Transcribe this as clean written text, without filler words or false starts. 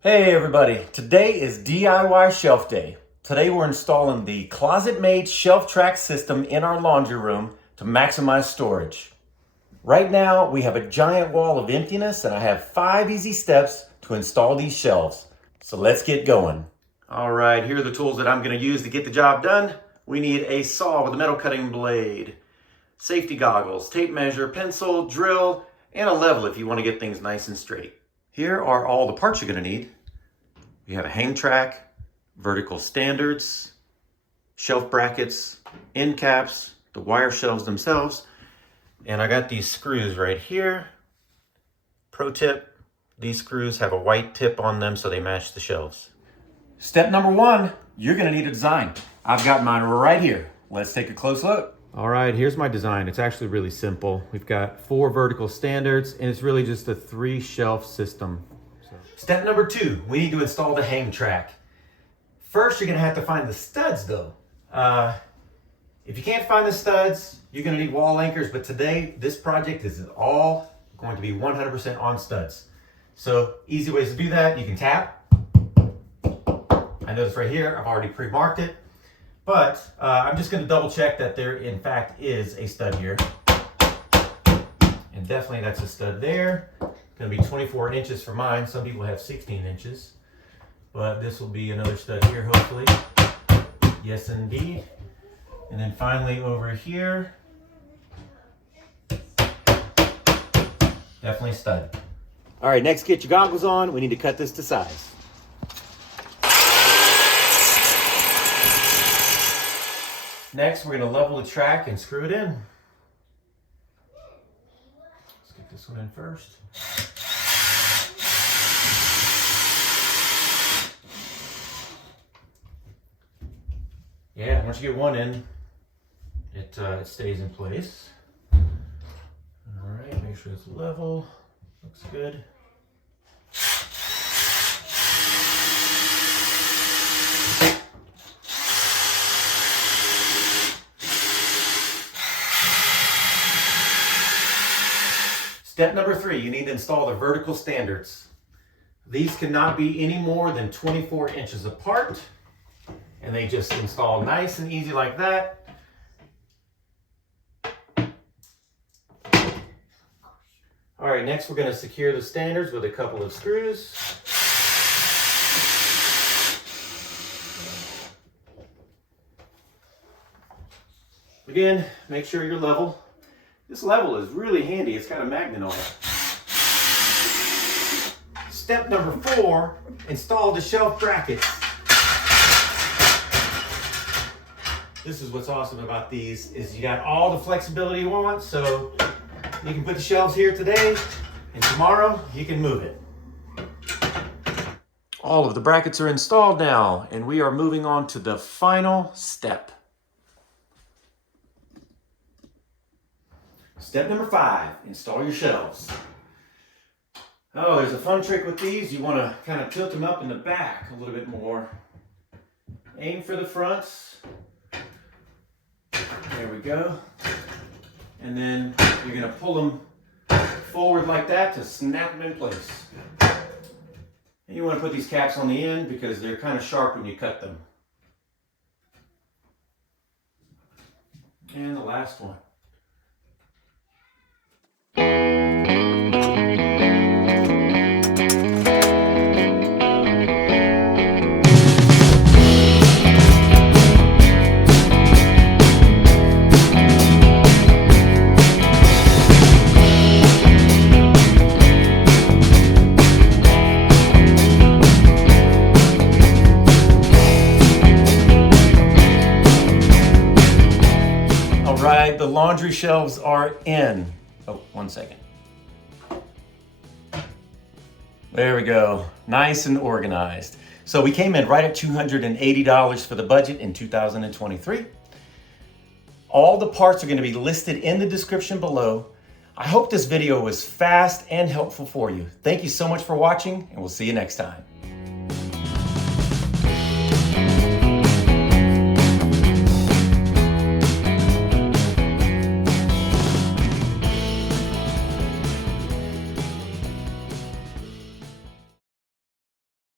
Hey everybody, today is DIY Shelf Day. Today we're installing the ClosetMaid ShelfTrack system in our laundry room to maximize storage. Right now we have a giant wall of emptiness and I have 5 easy steps to install these shelves. So let's get going. All right, here are the tools that I'm going to use to get the job done. We need a saw with a metal cutting blade, safety goggles, tape measure, pencil, drill, and a level if you want to get things nice and straight. Here are all the parts you're going to need. You have a hang track, vertical standards, shelf brackets, end caps, the wire shelves themselves, and I got these screws right here. Pro tip, these screws have a white tip on them so they match the shelves. Step number 1, you're going to need a design. I've got mine right here. Let's take a close look. All right, here's my design. It's actually really simple. We've got 4 vertical standards and it's really just a 3 shelf system. Step number 2, we need to install the hang track. First, you're going to have to find the studs though. If you can't find the studs, you're going to need wall anchors, but today this project is all going to be 100% on studs. So easy ways to do that, you can tap. I know it's right here, I've already pre-marked it, but I'm just going to double check that there in fact is a stud here. And definitely that's a stud there. Going to be 24 inches for mine. Some people have 16 inches, but this will be another stud here, hopefully. Yes, indeed. And then finally over here, definitely stud. All right, next get your goggles on. We need to cut this to size. Next, we're going to level the track and screw it in. Let's get this one in first. Yeah, once you get one in, it stays in place. All right, make sure it's level. Looks good. Step number 3, you need to install the vertical standards. These cannot be any more than 24 inches apart. And they just install nice and easy like that. All right, next we're going to secure the standards with a couple of screws. Again, make sure you're level. This level is really handy. It's got a magnet on it. Step number 4, install the shelf brackets. This is what's awesome about these, is you got all the flexibility you want, so you can put the shelves here today, and tomorrow you can move it. All of the brackets are installed now, and we are moving on to the final step. Step number 5, install your shelves. Oh, there's a fun trick with these. You want to kind of tilt them up in the back a little bit more. Aim for the fronts. There we go. And then you're going to pull them forward like that to snap them in place. And you want to put these caps on the end because they're kind of sharp when you cut them. And the last one. The laundry shelves are in. Oh, 1 second. There we go. Nice and organized. So we came in right at $280 for the budget in 2023. All the parts are going to be listed in the description below. I hope this video was fast and helpful for you. Thank you so much for watching, and we'll see you next time.